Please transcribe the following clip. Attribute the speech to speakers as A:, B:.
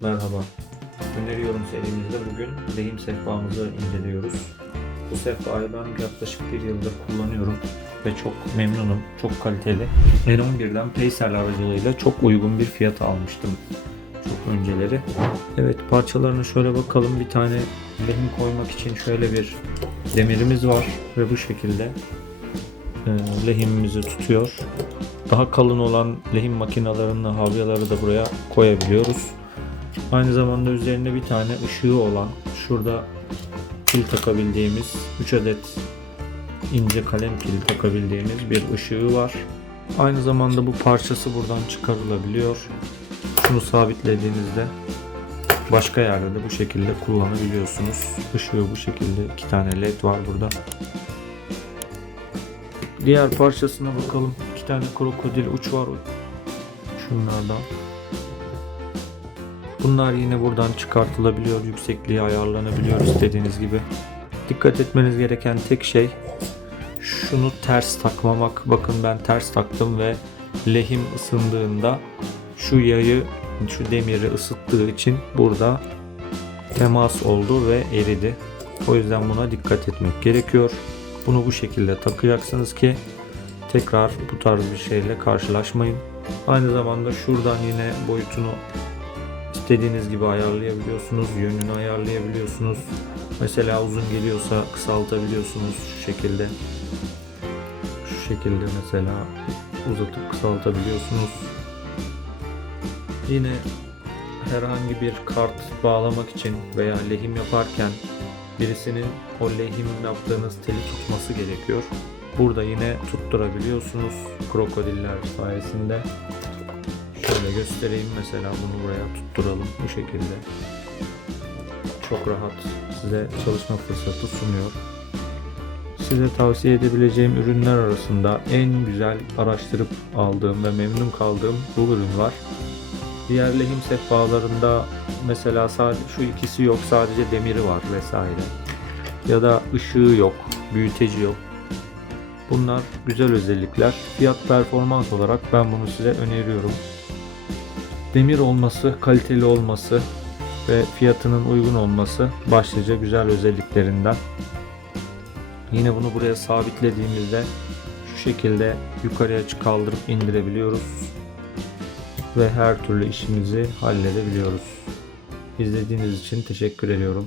A: Merhaba. Öneriyorum serimizde bugün lehim sehpamızı inceliyoruz. Bu sehpayı ben yaklaşık bir yıldır kullanıyorum ve çok memnunum, çok kaliteli. N11'den Pacer aracılığıyla çok uygun bir fiyata almıştım çok önceleri. Evet parçalarına şöyle bakalım. Bir tane lehim koymak için şöyle bir demirimiz var ve bu şekilde e, lehimimizi tutuyor. Daha kalın olan lehim makinalarını, havyaları da buraya koyabiliyoruz. Aynı zamanda üzerinde bir tane ışığı olan şurada pil takabildiğimiz 3 adet ince kalem pil takabildiğimiz bir ışığı var. Aynı zamanda bu parçası buradan çıkarılabiliyor. Şunu sabitlediğinizde başka yerde de bu şekilde kullanabiliyorsunuz. Işığı bu şekilde iki tane led var burada. Diğer parçasına bakalım. İki tane krokodil uç var. Şunlardan. Bunlar yine buradan çıkartılabiliyor. Yüksekliği ayarlanabiliyor istediğiniz gibi. Dikkat etmeniz gereken tek şey şunu ters takmamak. Bakın ben ters taktım ve lehim ısındığında şu yayı şu demiri ısıttığı için burada temas oldu ve eridi. O yüzden buna dikkat etmek gerekiyor. Bunu bu şekilde takacaksınız ki tekrar bu tarz bir şeyle karşılaşmayın. Aynı zamanda şuradan yine boyutunu istediğiniz gibi ayarlayabiliyorsunuz. Yönünü ayarlayabiliyorsunuz. Mesela uzun geliyorsa kısaltabiliyorsunuz şu şekilde. Şu şekilde mesela uzatıp kısaltabiliyorsunuz. Yine herhangi bir kart bağlamak için veya lehim yaparken birisinin o lehim yaptığınız teli tutması gerekiyor. Burada yine tutturabiliyorsunuz krokodiller sayesinde. Şöyle göstereyim mesela bunu buraya tutturalım bu şekilde. Çok rahat size çalışma fırsatı sunuyor. Size tavsiye edebileceğim ürünler arasında en güzel araştırıp aldığım ve memnun kaldığım bu ürün var. Diğer lehim sehpalarında mesela sadece şu ikisi yok sadece demiri var vesaire. Ya da ışığı yok, büyüteci yok. Bunlar güzel özellikler. Fiyat performans olarak ben bunu size öneriyorum. Demir olması, kaliteli olması ve fiyatının uygun olması başlıca güzel özelliklerinden. Yine bunu buraya sabitlediğimizde şu şekilde yukarıya kaldırıp indirebiliyoruz ve her türlü işimizi halledebiliyoruz. İzlediğiniz için teşekkür ediyorum.